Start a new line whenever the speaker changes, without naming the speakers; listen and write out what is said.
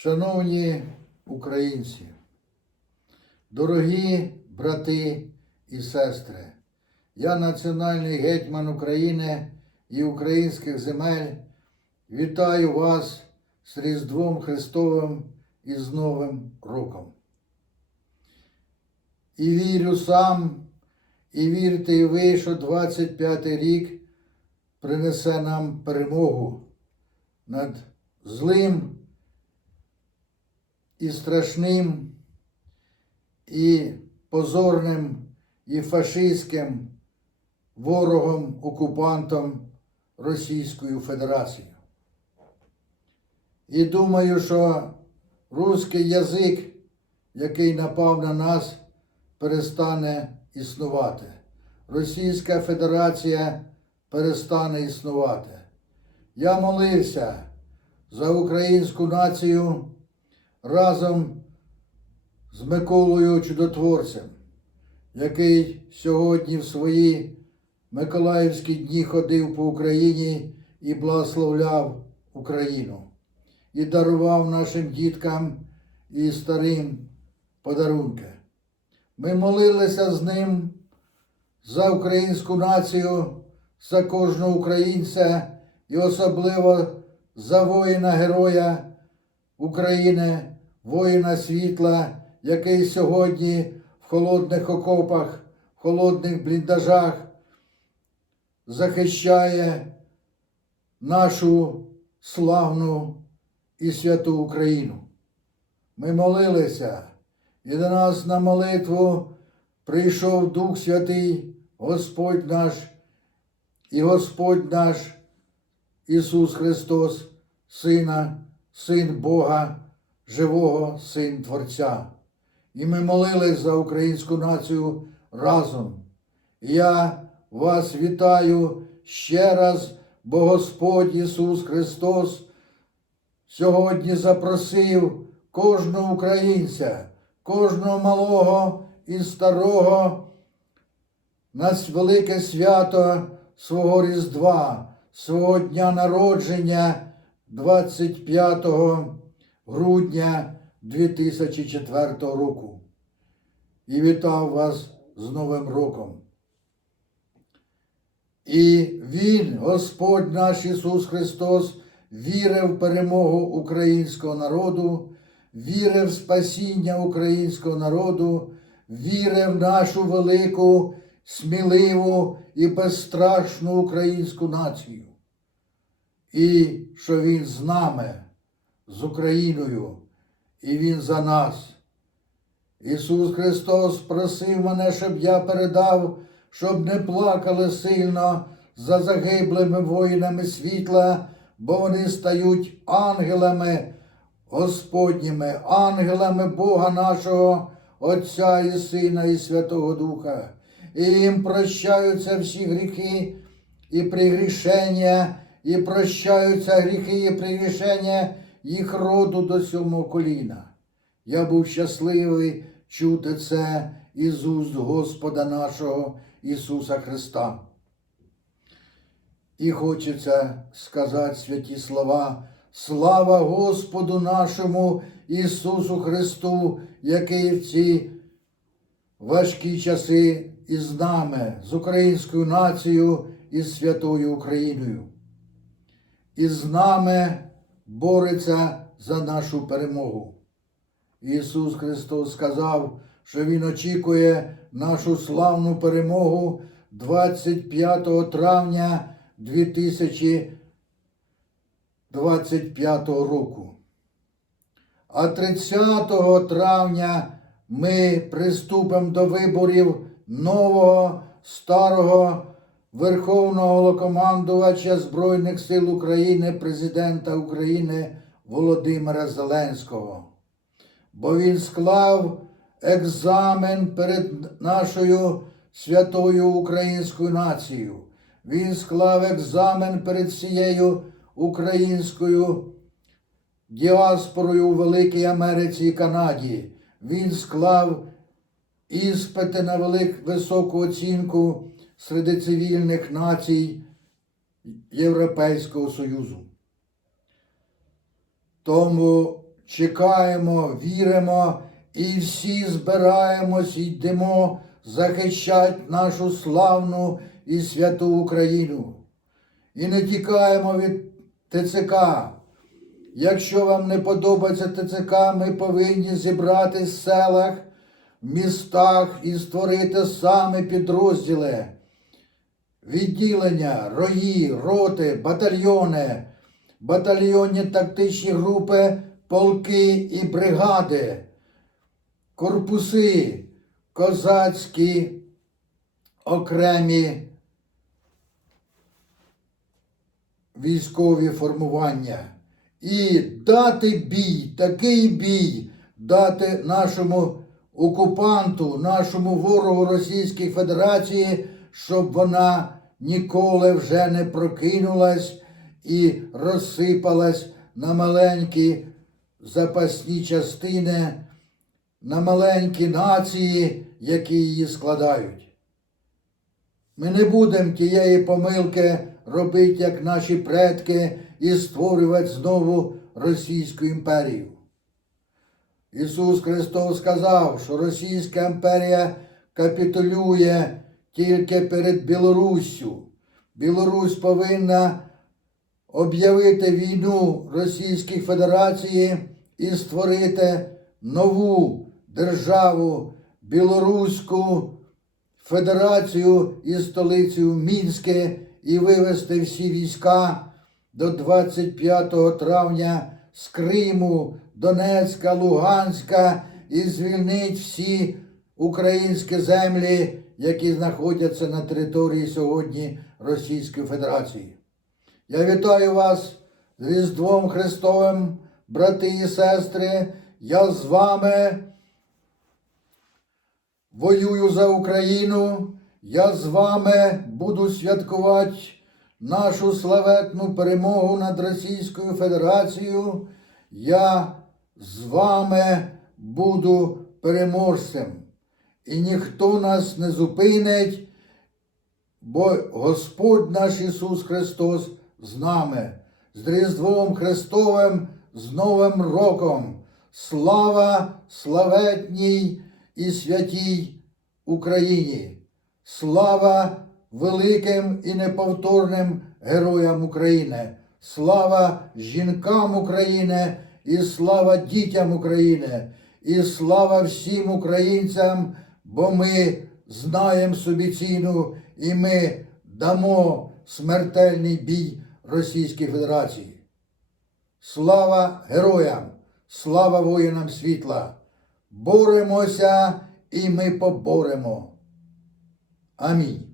Шановні українці, дорогі брати і сестри, я національний гетьман України і українських земель. Вітаю вас з Різдвом Христовим і з Новим роком. І вірю сам, і вірте і ви, що 25-й рік принесе нам перемогу над злим і страшним, і позорним, і фашистським ворогом, окупантом Російською Федерацією. І думаю, що русський язик, який напав на нас, перестане існувати. Російська Федерація перестане існувати. Я молився за українську націю разом з Миколою Чудотворцем, який сьогодні в свої Миколаївські дні ходив по Україні і благословляв Україну, і дарував нашим діткам і старим подарунки. Ми молилися з ним за українську націю, за кожного українця і особливо за воїна-героя України, воїна світла, який сьогодні в холодних окопах, в холодних бліндажах захищає нашу славну і святу Україну. Ми молилися, і до нас на молитву прийшов Дух Святий, Господь наш і Господь наш Ісус Христос, Сина, Син Бога, Живого, Син Творця. І ми молились за українську націю разом. Я вас вітаю ще раз, бо Господь Ісус Христос сьогодні запросив кожного українця, кожного малого і старого на велике свято свого Різдва, свого дня народження 25 грудня 2004 року. І вітав вас з Новим роком. І Він, Господь наш Ісус Христос, вірив в перемогу українського народу, вірив в спасіння українського народу, вірив в нашу велику, сміливу і безстрашну українську націю. І що Він з нами, з Україною, і Він за нас. Ісус Христос просив мене, щоб я передав, щоб не плакали сильно за загиблими воїнами світла, бо вони стають ангелами Господніми, ангелами Бога нашого, Отця і Сина і Святого Духа. І їм прощаються всі гріхи і пригрішення, і прощаються гріхи і пригрішення їх роду до сьомого коліна. Я був щасливий чути це із уст Господа нашого Ісуса Христа. І хочеться сказати святі слова. Слава Господу нашому Ісусу Христу, який в ці важкі часи із нами, з українською нацією і святою Україною. І з нами бореться за нашу перемогу. Ісус Христос сказав, що Він очікує нашу славну перемогу 25 травня 2025 року. А 30 травня ми приступимо до виборів нового старого Верховного Головнокомандувача Збройних сил України, президента України Володимира Зеленського бо він склав екзамен перед нашою святою українською нацією. Він склав екзамен перед всією українською діаспорою у Великій Америці і Канаді. Він склав іспити на велик, високу оцінку серед цивільних націй Європейського Союзу. Тому чекаємо, віримо і всі збираємось і йдемо захищати нашу славну і святу Україну. І не тікаємо від ТЦК. Якщо вам не подобається ТЦК, ми повинні зібрати в селах, в містах і створити саме підрозділи, відділення, рої, роти, батальйони, батальйонні тактичні групи, полки і бригади, корпуси, козацькі, окремі військові формування. І дати бій, такий бій, дати нашому окупанту, нашому ворогу Російській Федерації, щоб вона ніколи вже не прокинулась і розсипалась на маленькі запасні частини, на маленькі нації, які її складають. Ми не будемо тієї помилки робити, як наші предки, і створювати знову Російську імперію. Ісус Христос сказав, що Російська імперія капітулює тільки перед Білоруссю. Білорусь повинна об'явити війну Російській Федерації і створити нову державу Білоруську Федерацію із столицею Мінське і вивести всі війська до 25 травня з Криму, Донецька, Луганська і звільнити всі українські землі, які знаходяться на території сьогодні Російської Федерації. Я вітаю вас з Різдвом Христовим, брати і сестри. Я з вами воюю за Україну. Я з вами буду святкувати нашу славетну перемогу над Російською Федерацією. Я з вами буду переможцем. І ніхто нас не зупинить, бо Господь наш Ісус Христос з нами, з Різдвом Христовим, з Новим роком. Слава славетній і святій Україні! Слава великим і неповторним героям України! Слава жінкам України і слава дітям України! І слава всім українцям, бо ми знаємо собі ціну і ми дамо смертельний бій Російській Федерації. Слава героям! Слава воїнам світла! Боремося і ми поборемо. Амінь.